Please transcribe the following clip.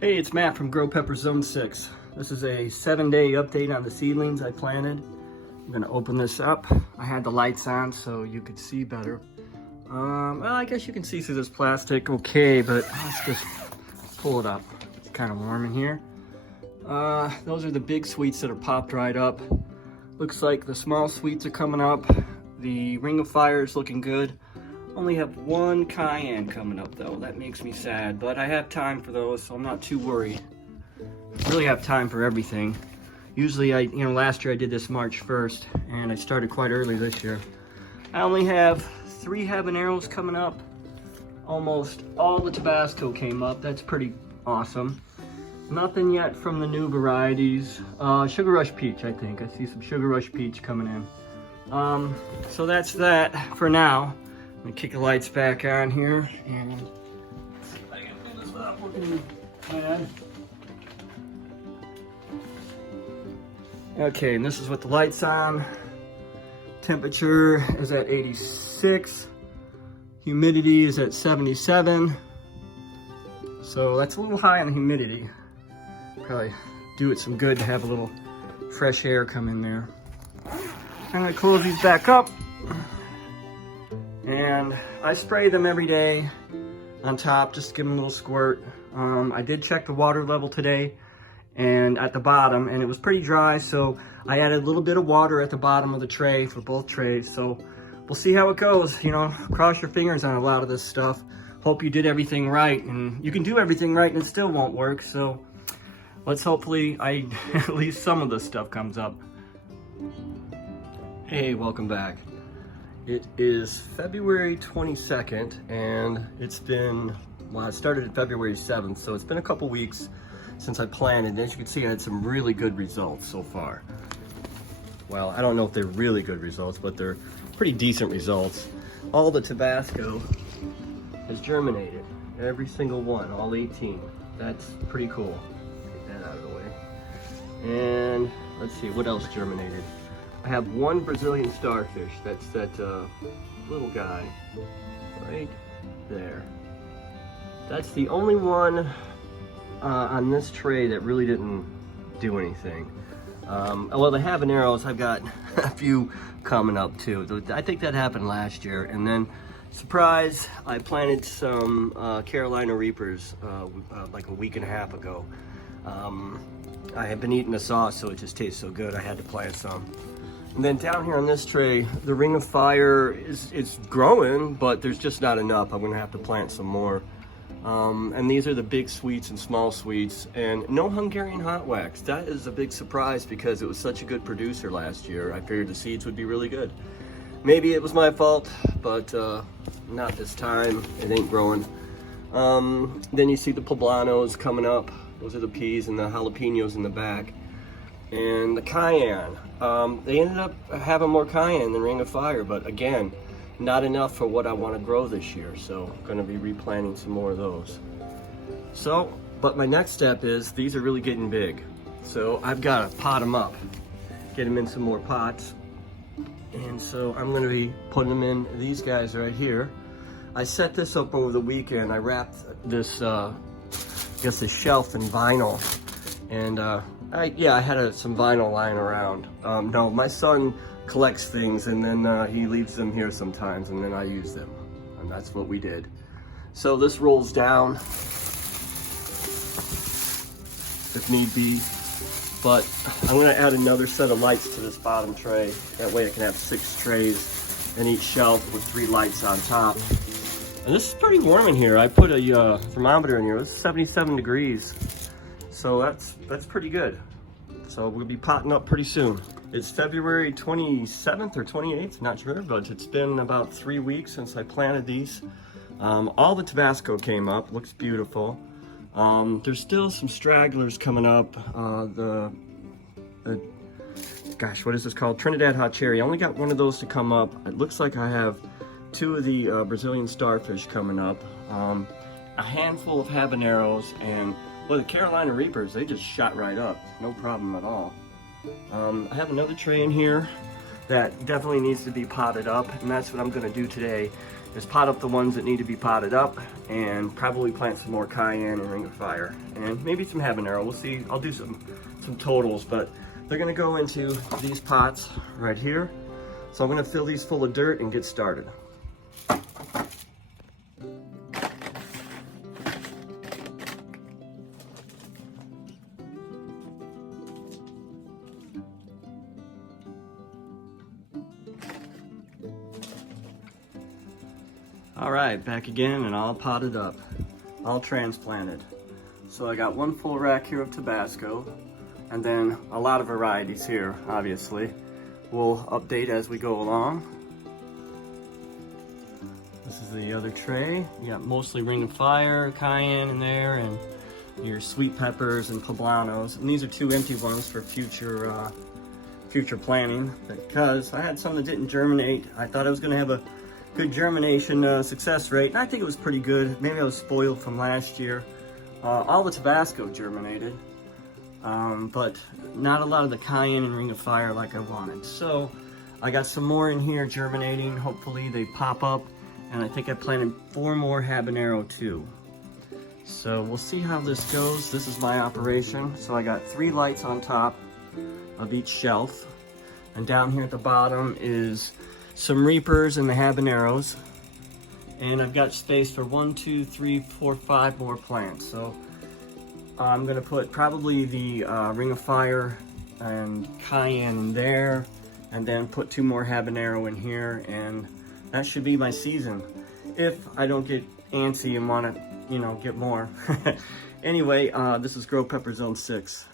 Hey, it's Matt from Growpeppers Zone 6. This is a 7-day update on the seedlings I planted. I'm gonna open this up. I had the lights on so you could see better. Well, I guess you can see through this plastic okay, but let's just pull it up. It's kind of warm in here. Those are the big sweets that are popped right up. Looks like the small sweets are coming up. The Ring of Fire is looking good. Only have one cayenne coming up though. That makes me sad, but I have time for those, so I'm not too worried. I really have time for everything. Usually last year I did this March 1st, and I started quite early this year. I only have 3 habaneros coming up. Almost all the Tabasco came up. That's pretty awesome. Nothing yet from the new varieties. Sugar Rush Peach, I think. I see some Sugar Rush Peach coming in. So that's that for now. I'm gonna kick the lights back on here and see if I can do this without looking bad. Okay, and this is with the lights on. Temperature is at 86. Humidity is at 77. So that's a little high on the humidity. Probably do it some good to have a little fresh air come in there. I'm gonna close these back up. And I spray them every day on top, just to give them a little squirt. I did check the water level today and at the bottom, and it was pretty dry, so I added a little bit of water at the bottom of the tray for both trays. So we'll see how it goes. Cross your fingers on a lot of this stuff. Hope you did everything right, and you can do everything right and it still won't work. So let's hopefully at least some of this stuff comes up. Hey, welcome back. It is February 22nd, and it's been, well, I started at February 7th, so it's been a couple weeks since I planted, and as you can see, I had some really good results so far. Well, I don't know if they're really good results, but they're pretty decent results. All the Tabasco has germinated, every single one, all 18. That's pretty cool. Get that out of the way. And let's see, what else germinated? I have one Brazilian starfish. That's that little guy right there. That's the only one on this tray that really didn't do anything. Well, the habaneros, I've got a few coming up too. I think that happened last year. And then, surprise, I planted some Carolina Reapers like a week and a half ago. I have been eating the sauce, so it just tastes so good. I had to plant some. And then down here on this tray, the Ring of Fire is growing, but there's just not enough. I'm gonna have to plant some more. And these are the big sweets and small sweets, and no Hungarian hot wax. That is a big surprise because it was such a good producer last year. I figured the seeds would be really good. Maybe it was my fault, but not this time. It ain't growing. Then you see the poblanos coming up. Those are the peas and the jalapenos in the back. And the cayenne, they ended up having more cayenne than Ring of Fire, but again, not enough for what I want to grow this year, so I'm going to be replanting some more of those. So, but my next step is, these are really getting big, so I've got to pot them up, get them in some more pots, and so I'm going to be putting them in these guys right here. I set this up over the weekend. I wrapped this, I guess this shelf in vinyl, and I had some vinyl lying around. No, my son collects things, and then he leaves them here sometimes, and then I use them. And that's what we did. So this rolls down, if need be. But I'm gonna add another set of lights to this bottom tray. That way I can have 6 trays in each shelf with 3 lights on top. And this is pretty warm in here. I put a thermometer in here. It's 77 degrees. So that's pretty good. So we'll be potting up pretty soon. It's February 27th or 28th, not sure, but it's been about 3 weeks since I planted these. All the Tabasco came up, looks beautiful. There's still some stragglers coming up. Gosh, what is this called? Trinidad Hot Cherry. I only got one of those to come up. It looks like I have 2 of the Brazilian starfish coming up. A handful of habaneros, and well, the Carolina Reapers, they just shot right up. No problem at all. I have another tray in here that definitely needs to be potted up, and that's what I'm gonna do today, is pot up the ones that need to be potted up and probably plant some more cayenne and ring of fire and maybe some habanero. We'll see. I'll do some totals, but they're gonna go into these pots right here. So I'm gonna fill these full of dirt and get started. All right, back again and all potted up, all transplanted. So I got one full rack here of Tabasco and then a lot of varieties here, obviously. We'll update as we go along. This is the other tray. You got mostly ring of fire, cayenne in there, and your sweet peppers and poblanos. And these are 2 empty ones for future planting because I had some that didn't germinate. I thought I was gonna have a good germination success rate, and I think it was pretty good. Maybe I was spoiled from last year. All the Tabasco germinated, but not a lot of the cayenne and ring of fire like I wanted. So I got some more in here germinating. Hopefully they pop up, and I think I planted 4 more habanero too. So we'll see how this goes. This is my operation. So I got 3 lights on top of each shelf, and down here at the bottom is some reapers and the habaneros, and I've got space for 1, 2, 3, 4, 5 more plants. So I'm gonna put probably the ring of fire and cayenne in there, and then put 2 more habanero in here, and that should be my season if I don't get antsy and want to, you know, get more. Anyway, this is Growpeppers Zone 6.